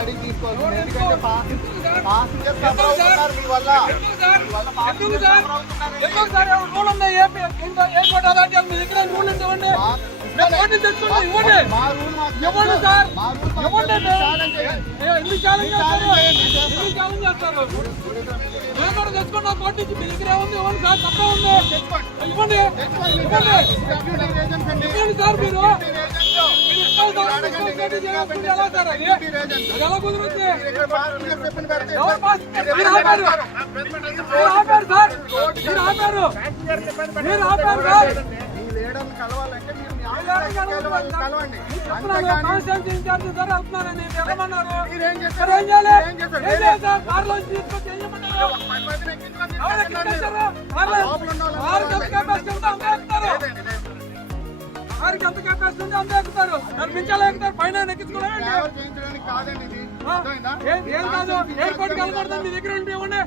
అడిగి తీసుకోవాలి. ఎందుకంటే పాసింజర్స్ సఫర్ అవుతున్నారు మీ వల్ల. రూల్ ఉంది ఎయిర్పోర్ట్ అథారిటీ మీ దగ్గర రూల్ ఇవ్వండి. ఇవ్వండి సార్, ఇవ్వండి. ఎందుకు ఛాలెంజ్ చేస్తారు? మేము కూడా తెచ్చుకున్నాం కోర్టు నుంచి. మీ దగ్గర ఉంది, ఇవ్వండి సార్. తప్ప ఉంది, ఇవ్వండి. ఇవ్వండి సార్. మీరు ఎలా సార్ అది ఎలా కుదురుతుంది? మీరు ఆపారు సార్, మీరు ఆపారు సార్. కలవాలంటే వారికి ఎంత కెపాసిటీ ఉంది అంత ఎక్కుతారు. మించాలెక్కుతారు, పైన ఎక్కించుకోవాలి. ఏం కాదు, ఎయిర్పోర్ట్కి వెళ్ళకూడదు. మీ దగ్గర ఉంటే ఇవ్వండి.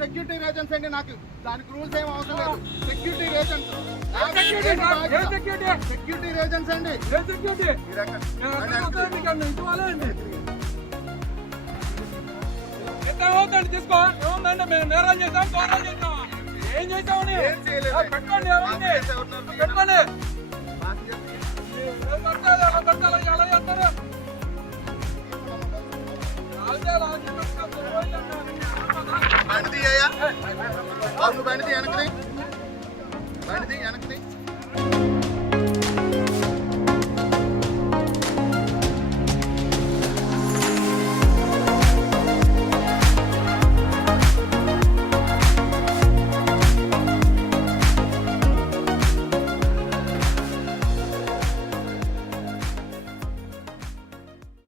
సెక్యూరిటీ రీజన్స్ అండి. నాకు దానికి రూల్స్ ఏం అవసరం లేదు. సెక్యూరిటీ రీజన్స్, సెక్యూరిటీ రీజన్స్ అండి. ఎంత అవుతుంది తీసుకో. ఏముందండి, మేము నేరాలు చేస్తాం, దూరాలు చేస్తాం. ఏం చేస్తామని పెట్టుకోండి, పెట్టుకోండి. ఎలా చేస్తారు? బండి వెనక్కి, బండి వెనక్కి.